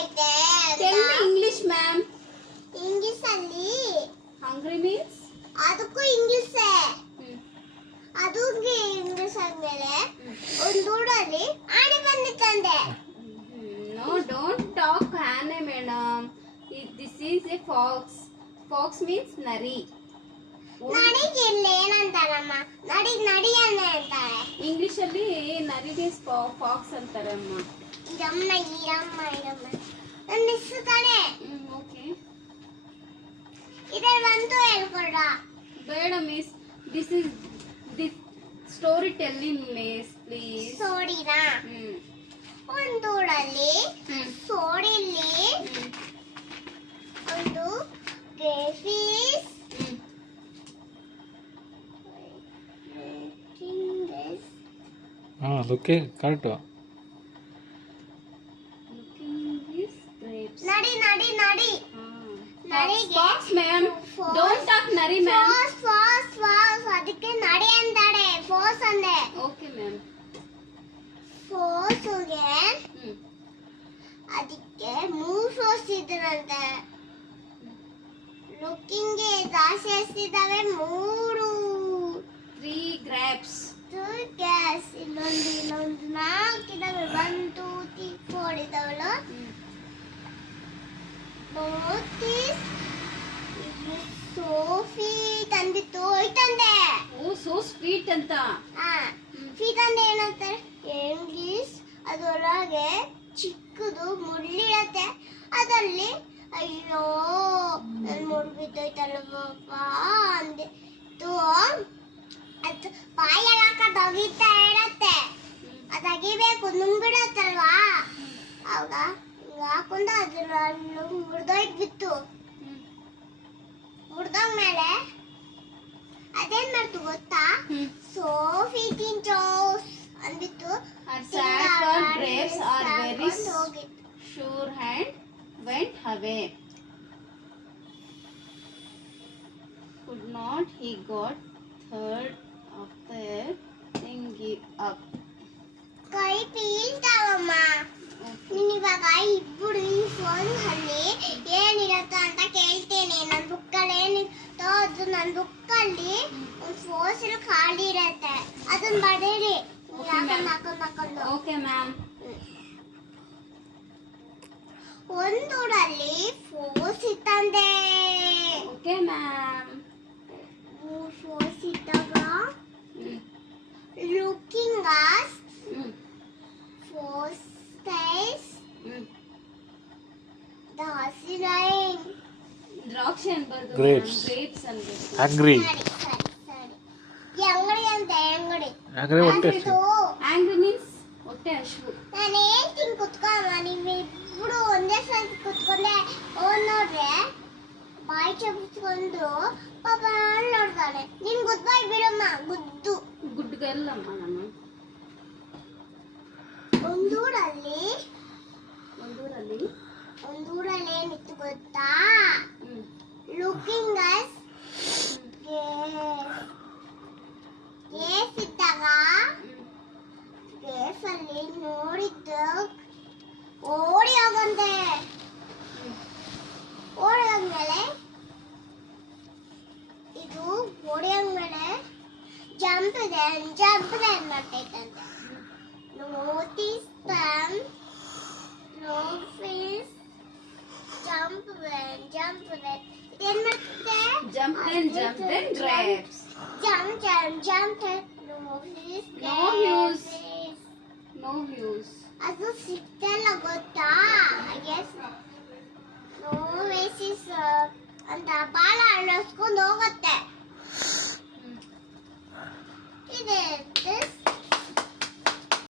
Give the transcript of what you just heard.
ಐತೆ Tell me English, ma'am. English ಅಲ್ಲಿ Hungry means? ಅದಕ್ಕೂ ಇಂಗ್ಲಿಷ್ ಅದು ಇಂಗ್ಲಿಷ್ ಆದ್ಮೇಲೆ ಒಂದು ಊರಲ್ಲಿ ಆನೆ ಬಂದಿತ್ತಂತೆ. No, don't talk Anne, madam. This is a fox. Fox means nari. ನಡಿಗೆ ಇಲ್ಲಿ ಏನಂತಾರಮ್ಮ? ನಡಿ ನಡಿ ಅಂತಾರೆ. ಇಂಗ್ಲಿಷ್ ಅಲ್ಲಿ ನರಿ ಮೀನ್ಸ್ ಫಾಕ್ಸ್ ಅಂತಾರೆ ಅಮ್ಮ. ಇದಮ್ಮ ನನ್ನ ಹೆಸರು ತಾನೆ. ಓಕೆ. ಇದ್ರಲ್ಲಿ ಬಂತು ಹೇಳ್ಕೊಡ. ಬೇಡ miss. This is story telling miss please. ಸ್ಟೋರಿನಾ? ಒಂದು ಊರಲ್ಲಿ ಸೋಡಿಲಿ ಒಂದು ಗ್ರೇಫಿಸ್ ಓಕೆ ಕರೆಕ್ಟ್. ನಡಿ ನಡಿ ನಡಿ ನಡಿಗೆ ಫಾಕ್ಸ್ ಮ್ಯಾಮ್. ಡೋಂಟ್ ಟಾಕ್ ನರಿ ಮ್ಯಾಮ್. ಫಾಸ್ ಅದಕ್ಕೆ ನಡಿ ಅಂತಾಳೆ. ಫೋಸ್ ಅಂದೆ. Okay ma'am. ಫೋಸ್ಗೆ ಅದಕ್ಕೆ 3 ಫೋಸ್ ಇದ್ರಂತೆ. ಲುಕ್ಕಿಂಗ್ಗೆ ಜಾಸ್ತಿ ಎಷ್ಟಿದ್ದಾವೆ? 3 grapes. ಗ್ಯಾಸ್ ಇನ್ನೊಂದು 4 ಇದಾವೆ. 1 2 3 4 ಇದಾವಲ್ಲ. ನೋಟಿಸ್ ಸೋಫಿ ತಂದಿತ್ತು ಹೋಯ್ತಂದೆ. ಓ ಸೋ ಸ್ವೀಟ್ ಅಂತ. ಸ್ವೀಟ್ ಅಂದ್ರೆ ಏನಂತಾರೆ ಇಂಗ್ಲಿಷ್? ಅದರೊಳಗೆ ಚಿಕ್ಕದು ಮುಳ್ಳಿರತ್ತೆ. ಅದಲ್ಲಿ ಅಯ್ಯೋ ನನ್ ಮುಳ್ಳು ಬಿದ್ದೋಯ್ತಲ್ವಪ್ಪ ಅಂದೆ. ಅದು ಬಾಯಲ್ಲಿ ಹಾಕೋದು ಅಗಿತಾ ಇರತ್ತೆ. ಅದು ಅಗಿಬೇಕು ನುಂಗ್ಬಿಡತ್ತಲ್ವಾ? ಅವಾಗ ಹಾಕೊಂಡು ಅದ್ರಲ್ಲೂ ಮುರಿದೋಯ್ತು ಬಿತ್ತು. ಮುರಿದೋಗ್ಮೇಲೆ ಅದೇನ್ ಮಾಡ್ತು ಗೊತ್ತಾ? Sophie ತಿಂಚೋಸ್ ಅಂದಿತ್ತು. Saffron grapes are very sure and went away. Could not he got third after then give up. ಕೈ ಬೀಳ್ತಾವಮ್ಮ. ನೀನ್ ಇವಾಗ ಇಬ್ಬರು ಈ ಫೋನ್ ಅಲ್ಲಿ ಏನಿರತ್ತ ಅಂತ ಕೇಳ್ತೇನೆ. ನನ್ನ ಬುಕ್ಕಲ್ಲಿ ಏನಿರುತ್ತೋ ಅದು ನನ್ನ ಬುಕ್ಕಲ್ಲಿ ಒಂದು ಫೋಸ್ ಖಾಲಿ ಇರತ್ತೆ. ಅದನ್ನ ಬರೀರಿ. ಹಾಕೊಂಡು Okay ma'am. ಒಂದೂರಲ್ಲಿ ಫೋಸ್ ಇತ್ತಂದೆ. Okay ma'am. 3 ಫೋಸ್ ಇದ್ದಾಗ looking as fox stays the ಹಸಿರೈನ್ ದ್ರಾಕ್ಷಿ ಅನ್ಬಾರ್ದು. Grapes. ಗ್ರೇಪ್ಸ್ ಅನ್ಬೇಕು. ಆಂಗ್ರಿ. ಅಂಗಡಿ ಅಂತ ಅಂಗಡಿ. ಆಂಗ್ರಿ ಹೊಟ್ಟೆ. ಆಂಗ್ರಿ ಮೀನ್ಸ್ ಹೊಟ್ಟೆ ಹಸಿವು. ನಾನು ಹೇಳ್ತೀನಿ ಕುತ್ಕೊಮ್ಮ. ನೀವಿಬ್ರು ಒಂದೇ ಸಲ ಕುತ್ಕೊಂಡೆ ನೋಡ್ರೆ ಬಾಯಿ ಚಪ್ಪಿಸ್ಕೊಂಡು ಪಾಪ ನೋಡ್ತಾನೆ. ನಿನ್ ಗುಡ್ ಬಾಯ್ ಬಿಡಮ್ಮ. ಗುದ್ದು ಗುಡ್ ಗರ್ಲ್ ಅಮ್ಮ ನಾನು. ಒಂದೂರಲ್ಲಿ ಏನಿತ್ತು ಗೊತ್ತಾ? ಲುಕಿಂಗ್ ಅಸ್ ಗೇಸ್ ಇದ್ದಾಗ ಗೇಸ್ ಅಲ್ಲಿ ನೋಡಿದ್ದು ಓಡಿ ಹೋಗಂತೆ. ಓಡಿ ಹೋದ್ಮೇಲೆ ಇದು ಓಡಿ ಹೋದ್ಮೇಲೆ ಜಂಪ್ ಏನ್ ಮಾಡ್ತೈತಂತೆ. Notice them no face jump then ಏನ್ ಮಾಡ್ತೈತೆ? Jump then grapes. Jump no face No use. ಅದು ಸಿಕ್ತಲ್ಲ ಗೊತ್ತಾ? ಎಸ್ ನೋ ವೇಸಿಸ್ ಅಂತ ಬಾಲ ಅಳಿಸ್ಕೊಂಡು ಹೋಗುತ್ತೆ. ಇದೆ